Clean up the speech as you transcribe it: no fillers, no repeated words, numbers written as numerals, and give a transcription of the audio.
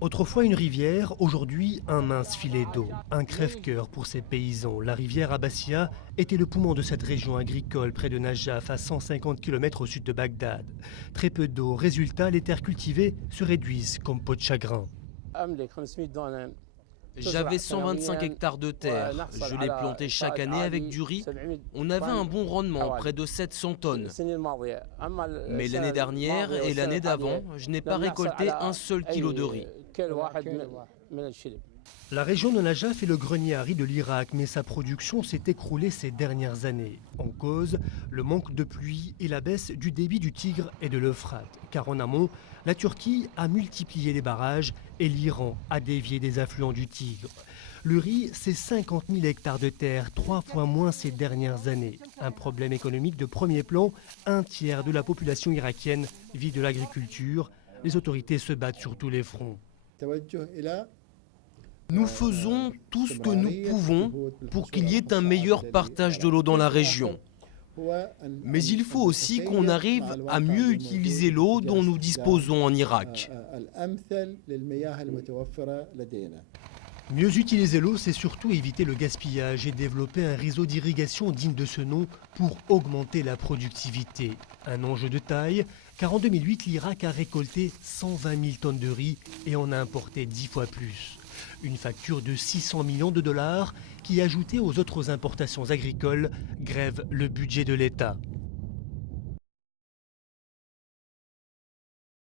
Autrefois une rivière, aujourd'hui un mince filet d'eau, un crève-cœur pour ces paysans. La rivière Abbassia était le poumon de cette région agricole près de Najaf, à 150 km au sud de Bagdad. Très peu d'eau, résultat, les terres cultivées se réduisent comme peau de chagrin. J'avais 125 hectares de terre, je les plantais chaque année avec du riz. On avait un bon rendement, près de 700 tonnes. Mais l'année dernière et l'année d'avant, je n'ai pas récolté un seul kilo de riz. La région de Najaf est le grenier à riz de l'Irak, mais sa production s'est écroulée ces dernières années. En cause, le manque de pluie et la baisse du débit du Tigre et de l'Euphrate. Car en amont, la Turquie a multiplié les barrages et l'Iran a dévié des affluents du Tigre. Le riz, c'est 50 000 hectares de terre, 3 fois moins ces dernières années. Un problème économique de premier plan, un tiers de la population irakienne vit de l'agriculture. Les autorités se battent sur tous les fronts. Nous faisons tout ce que nous pouvons pour qu'il y ait un meilleur partage de l'eau dans la région. Mais il faut aussi qu'on arrive à mieux utiliser l'eau dont nous disposons en Irak. Mieux utiliser l'eau, c'est surtout éviter le gaspillage et développer un réseau d'irrigation digne de ce nom pour augmenter la productivité. Un enjeu de taille, car en 2008, l'Irak a récolté 120 000 tonnes de riz et en a importé 10 fois plus. Une facture de 600 millions de dollars qui, ajoutée aux autres importations agricoles, grève le budget de l'État.